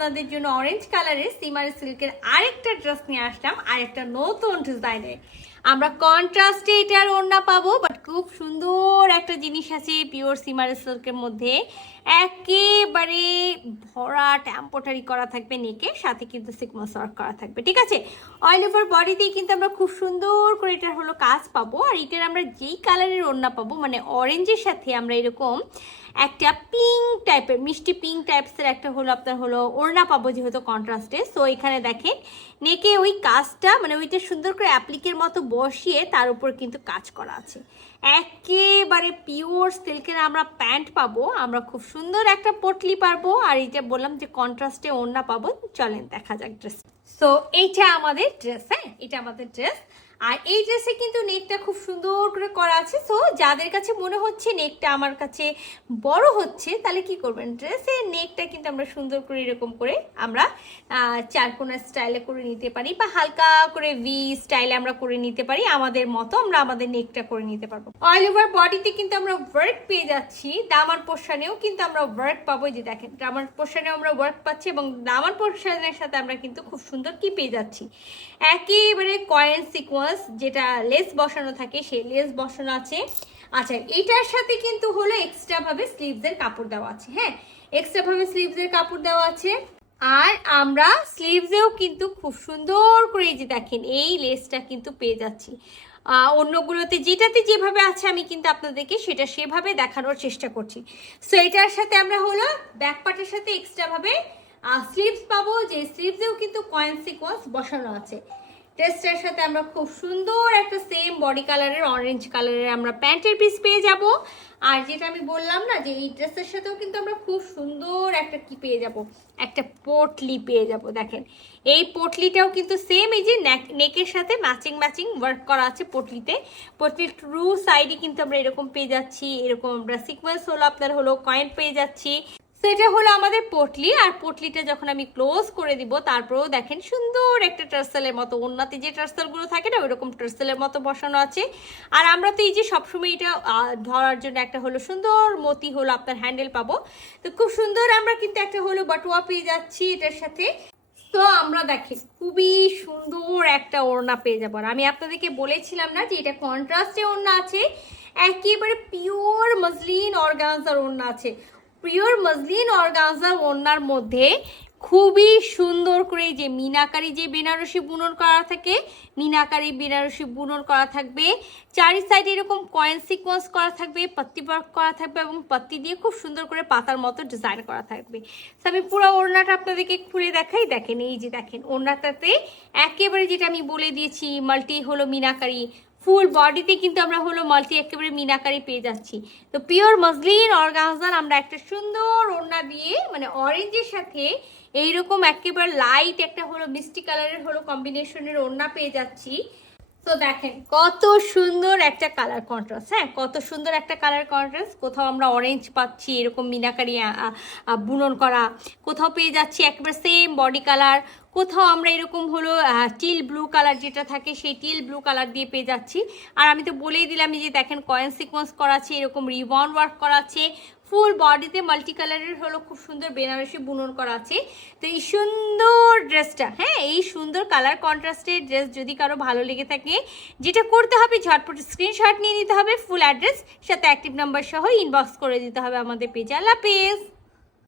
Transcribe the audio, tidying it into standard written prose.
আপনাদের জন্য অরেঞ্জ কালারের সিমারি সিল্কের আরেকটা ড্রেস নিয়ে আসলাম, আরেকটা নতুন ডিজাইনের। আমরা কন্ট্রাস্টে এটার ওড়না পাবো, বাট খুব সুন্দর একটা জিনিস আছে পিওর সিমারি সিল্কের মধ্যে। একেবারে ভরা টেম্পোটারি করা থাকবে নেকে, সাথে কিন্তু সিকোয়েন্স ওয়ার্ক করা থাকবে, ঠিক আছে। অল ওভার বডিতেই কিন্তু আমরা খুব সুন্দর করে এটার হলো কাজ পাবো। আর এটার আমরা যেই কালারের ওড়না পাবো, মানে অরেঞ্জের সাথে আমরা এরকম একটা পিঙ্ক টাইপের, মিষ্টি পিঙ্ক টাইপসের একটা হলো আপনার হলো ওড়না পাবো, যেহেতু কন্ট্রাস্টে। সো এখানে দেখেন নেকে ওই কাজটা, মানে ওইটা সুন্দর করে অ্যাপ্লিকের মতো বসিয়ে তার উপর কিন্তু কাজ করা আছে। একেবারে পিওর সিল্কের আমরা প্যান্ট পাবো, আমরা খুব সুন্দর একটা পটলি পারবো। আর এইটা বললাম যে কন্ট্রাস্টে ওড়না পাবো। চলেন দেখা যাক ড্রেস। সো এইটা আমাদের ড্রেস, হ্যাঁ এটা আমাদের ড্রেস। আর এই ড্রেসে কিন্তু নেকটা খুব সুন্দর করে করা আছে। সো যাদের কাছে মনে হচ্ছে নেকটা আমার কাছে বড় হচ্ছে, তাহলে কি করবেন, ড্রেসের নেকটা কিন্তু আমরা সুন্দর করে এরকম করে আমরা চারকোনা স্টাইলে করে নিতে পারি, বা হালকা করে ভি স্টাইলে আমরা করে নিতে পারি। আমাদের মতো আমরা আমাদের নেকটা করে নিতে পারবো। অল ওভার বডিতে কিন্তু আমরা ওয়ার্ক পেয়ে যাচ্ছি, দামার পোর্শনেও কিন্তু আমরা ওয়ার্ক পাবো। যে দেখেন দামার পোর্শনেও আমরা ওয়ার্ক পাচ্ছি, এবং দামার পোর্শনের সাথে আমরা কিন্তু খুব সুন্দর কি পেয়ে যাচ্ছি, একেবারে কয়েন সিকোয়েন্স, যেটা লেস বসানো থাকে সেই লেস বসানো আছে। আচ্ছা, এটার সাথে কিন্তু হলো এক্সট্রা ভাবে স্লিভসের কাপড় দেওয়া আছে, হ্যাঁ এক্সট্রা ভাবে স্লিভসের কাপড় দেওয়া আছে। আর আমরা স্লিভসেও কিন্তু খুব সুন্দর করে, এই যে দেখেন এই লেসটা কিন্তু পেয়ে যাচ্ছি। অন্যগুলোতে যেটাতে যেভাবে আছে আমি কিন্তু আপনাদেরকে সেটা সেভাবে দেখানোর চেষ্টা করছি। সো এটার সাথে আমরা হলো ব্যাক পার্টের সাথে এক্সট্রা ভাবে স্লিভস পাবো, যে স্লিভসেও কিন্তু কয়েন সিকোয়েন্স বসানো আছে। ড্রেসটার সাথে আমরা খুব সুন্দর একটা সেম বডি কালারের অরেঞ্জ কালারের আমরা প্যান্টের পিস পেয়ে যাব। আর যেটা আমি বললাম না, যে এই ড্রেসের সাথেও কিন্তু আমরা খুব সুন্দর একটা কি পেয়ে যাব, একটা পটলি পেয়ে যাব। দেখেন এই পটলিটাও কিন্তু সেম, এই যে নেকের সাথে ম্যাচিং ম্যাচিং ওয়ার্ক করা আছে পটলিতে। পটলির ট্রু সাইডে কিন্তু আমরা এরকম পেয়ে যাচ্ছি, এরকম আমরা সিকোয়েন্স হলো আপনার হলো কয়েন পেয়ে যাচ্ছি। তো এটা হলো আমাদের পটলি। আর পটলিটা যখন আমি ক্লোজ করে দিব, তারপরেও দেখেন সুন্দর একটা টার্সেলের মতো, ওন্নাতে যে টার্সেলগুলো থাকে না ওইরকম টার্সেলের মতো বসানো আছে। আর আমরা তো এই যে সবসময় এটা ধরার জন্য একটা হলো সুন্দর মতি হলো আপনার হ্যান্ডেল পাবো। তো খুব সুন্দর আমরা কিন্তু একটা হলো বাটুয়া পেয়ে যাচ্ছি এটার সাথে। তো আমরা দেখি খুবই সুন্দর একটা ওড়না পেয়ে যাবো। আর আমি আপনাদেরকে বলেছিলাম না যে এটা কন্ট্রাস্টে ওড়না আছে, একেবারে পিওর মসলিন অর্গানজার ওড়না আছে। পিওর মসলিন অর্গানজার ওড়নার মধ্যে খুবই সুন্দর করে যে মিনাকারি যে বেনারসি বুনন করা থাকে, মিনাকারি বেনারসি বুনন করা থাকবে। চারি সাইডে এরকম কয়েন সিকোয়েন্স করা থাকবে, পাত্তি ওয়ার্ক করা থাকবে, এবং পাত্তি দিয়ে খুব সুন্দর করে পাতার মতো ডিজাইন করা থাকবে। তো আমি পুরো ওড়নাটা আপনাদেরকে খুলে দেখাই। দেখেন এই যে দেখেন ওড়নাটাতে একেবারে যেটা আমি বলে দিয়েছি মাল্টি হলো মিনাকারি, ফুল বডিতে কিন্তু আমরা হলো মাল্টি একেবারে মিনাকারি পেয়ে যাচ্ছি। তো পিওর মসলিন অর্গানজার আমরা একটা সুন্দর ওড়না দিয়ে, মানে অরেঞ্জের সাথে এইরকম একেবারে লাইট একটা হলো মিষ্টি কালারের হলো কম্বিনেশনের ওড়না পেয়ে যাচ্ছি। তো দেখেন কত সুন্দর একটা কালার কন্ট্রাস্ট, হ্যাঁ কত সুন্দর একটা কালার কন্ট্রাস্ট। কোথাও আমরা অরেঞ্জ পাচ্ছি এরকম মিনাকারি বুনন করা, কোথাও পেয়ে যাচ্ছি একেবারে সেম বডি কালার, কোথাও আমরা এরকম হলো টিল ব্লু কালার যেটা থাকে সেই টিল ব্লু কালার দিয়ে পেয়ে যাচ্ছি। আর আমি তো বলেই দিলাম যে দেখেন কয়েন সিকোয়েন্স করা আছে, এরকম রিবন ওয়ার্ক করা আছে, ফুল বডিতে মাল্টি কালারের হলো খুব সুন্দর বেনারসি বুনন করা আছে। তো এই সুন্দর ড্রেসটা, হ্যাঁ এই সুন্দর কালার কন্ট্রাস্টের ড্রেস যদি কারো ভালো লেগে থাকে, যেটা করতে হবে ঝটপট স্ক্রিনশট নিয়ে নিতে হবে, ফুল অ্যাড্রেস সাথে অ্যাক্টিভ নাম্বার সহ ইনবক্স করে দিতে হবে আমাদের পেজে। আল্লাহ হাফেজ।